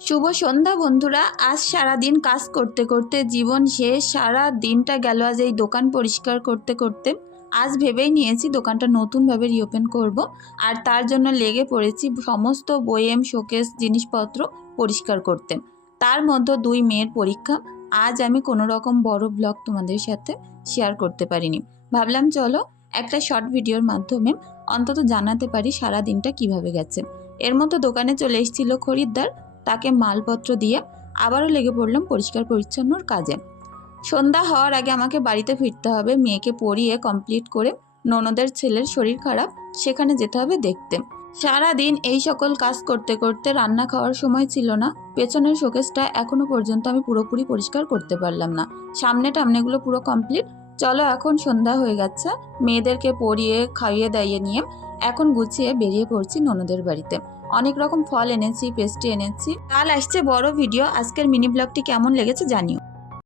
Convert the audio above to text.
শুভ সন্ধ্যা বন্ধুরা। আজ সারা দিন কাজ করতে করতে জীবন শেষ। সারা দিনটা গেল আজ এই দোকান পরিষ্কার করতে করতে। আজ ভেবেই নিয়েছি দোকানটা নতুনভাবে রিওপেন করব, আর তার জন্য লেগে পড়েছি সমস্ত বইয়েম শোকেস জিনিসপত্র পরিষ্কার করতে। তার মধ্যে দুই মেয়ের পরীক্ষা। আজ আমি কোনো রকম বড় ব্লগ তোমাদের সাথে শেয়ার করতে পারিনি। ভাবলাম চলো একটা শর্ট ভিডিওর মাধ্যমে অন্তত জানাতে পারি সারা দিনটা কিভাবে গেছে। এর মধ্যে দোকানে চলে এসেছিল খরিদ্দার, তাকে মালপত্র দিয়ে আবারও লেগে পড়লাম পরিষ্কার পরিচ্ছন্নর কাজে। সন্ধ্যা হওয়ার আগে আমাকে বাড়িতে ফিরতে হবে, মেয়েকে পড়িয়ে কমপ্লিট করে। ননদের ছেলের শরীর খারাপ, সেখানে যেতে হবে দেখতে। সারাদিন এই সকল কাজ করতে করতে রান্না খাওয়ার সময় ছিল না। পেছনের শোকেসটা এখনো পর্যন্ত আমি পুরোপুরি পরিষ্কার করতে পারলাম না। সামনে টামনেগুলো পুরো কমপ্লিট। চলো এখন সন্ধ্যা হয়ে গেছে, মেয়েদেরকে পড়িয়ে খাইয়ে দাইয়ে নিয়ে এখন গুছিয়ে বেরিয়ে পড়ছি ননদের বাড়িতে। অনেক রকম ফল এনেছি, পেস্ট্রি এনেছি। কাল আসছে বড় ভিডিও। আজকের মিনি ব্লগটি কেমন লেগেছে জানিও।